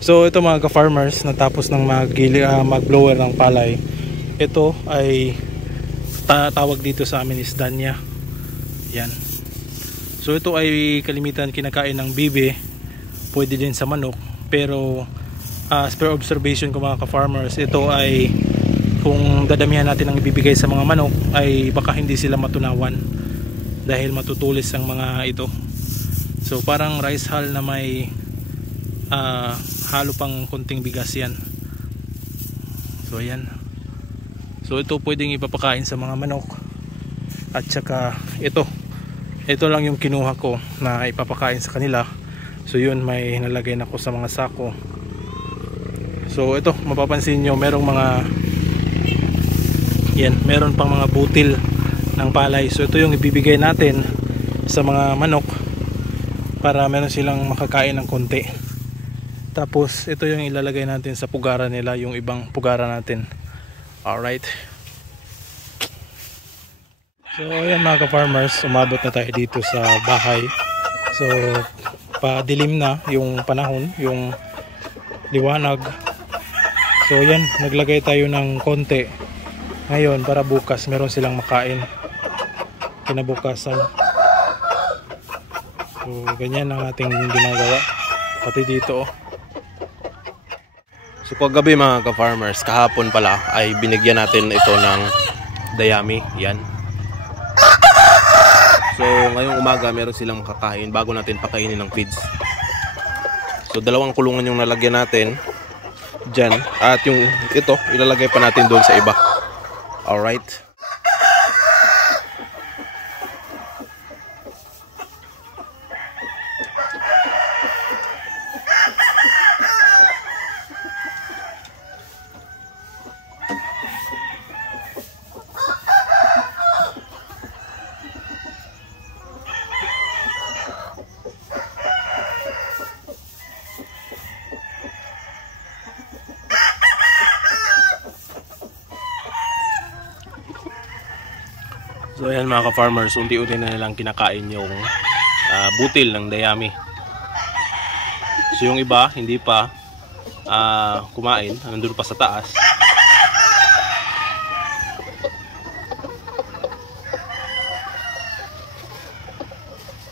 So ito mga ka-farmers, natapos ng mag-blower ng palay. Ito ay tawag dito sa amin is danya. Yan. So ito ay kalimitan kinakain ng bibe, pwede din sa manok. Pero as per observation ko mga ka-farmers, ito ay kung dadamihan natin ang ibibigay sa mga manok ay baka hindi sila matunawan dahil matutulis ang mga ito. So parang rice hull na may halo pang kunting bigas yan. So ayan. So ito pwedeng ipapakain sa mga manok. At saka ito lang yung kinuha ko na ipapakain sa kanila. So yun, may nalagay na ko sa mga sako. So ito, mapapansin nyo merong mga meron pang mga butil ng palay. So ito yung ibibigay natin sa mga manok para meron silang makakain ng konti. Tapos ito yung ilalagay natin sa pugara nila, yung ibang pugara natin. Alright. So ayan mga ka-farmers, umabot na tayo dito sa bahay. So padilim na yung panahon, yung liwanag. So ayan, naglagay tayo ng konti ngayon para bukas meron silang makain kinabukasan. So ganyan ang ating ginagawa pati dito. So kagabi mga ka-farmers, kahapon pala ay binigyan natin ito ng dayami. Yan. So ngayong umaga meron silang makakain bago natin pakainin ng feeds. So dalawang kulungan yung nalagyan natin dyan, at yung ito ilalagay pa natin doon sa iba. Alright. So ayan mga ka-farmers, unti-unti na nilang kinakain yung butil ng dayami. So yung iba hindi pa kumain, nandun pa sa taas.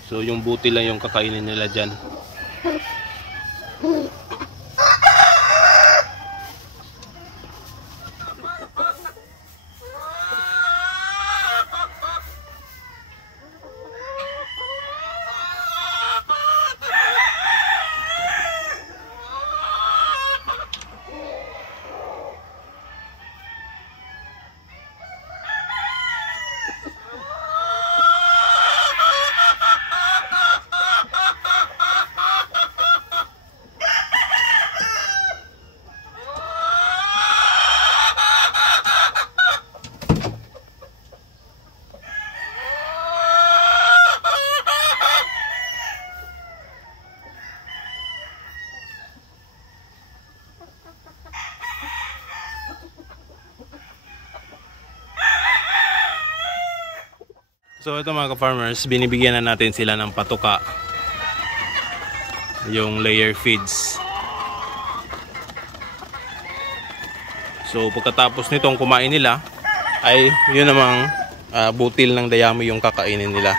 So yung butil lang yung kakainin nila dyan. So ito mga ka-farmers, binibigyan na natin sila ng patuka, yung layer feeds. So pagkatapos nitong kumain nila ay yun namang butil ng dayami yung kakainin nila.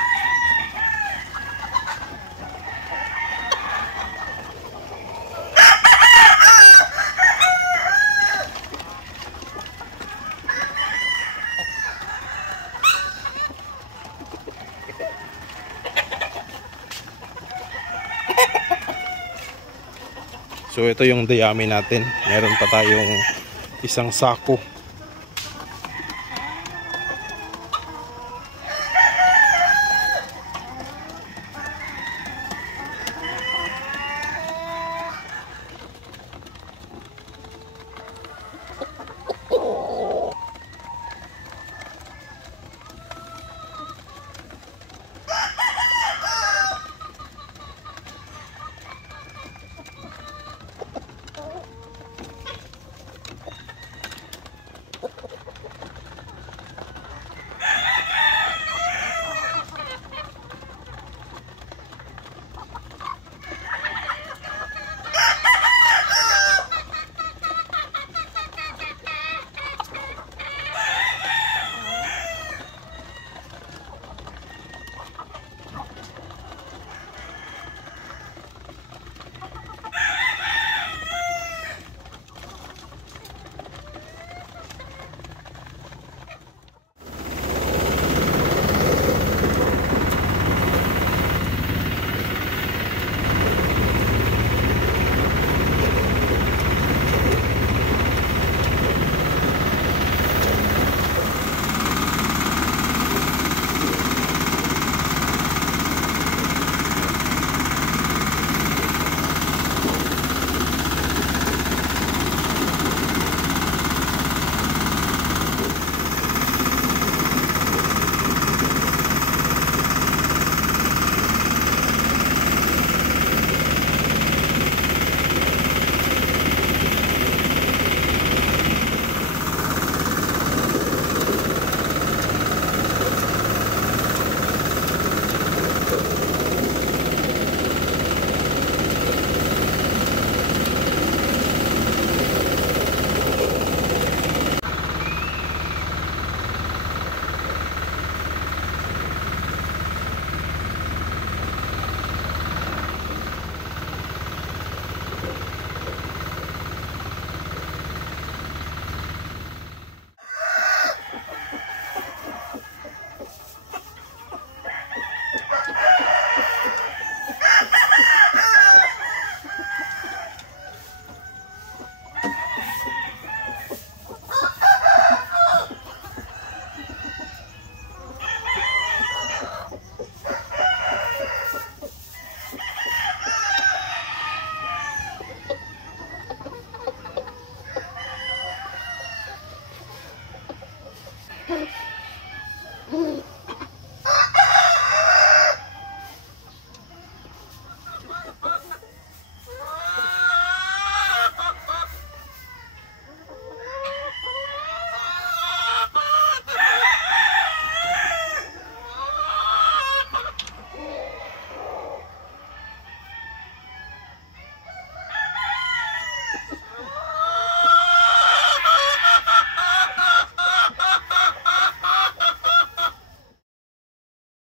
So ito yung dayami natin. Meron pa tayong isang sako.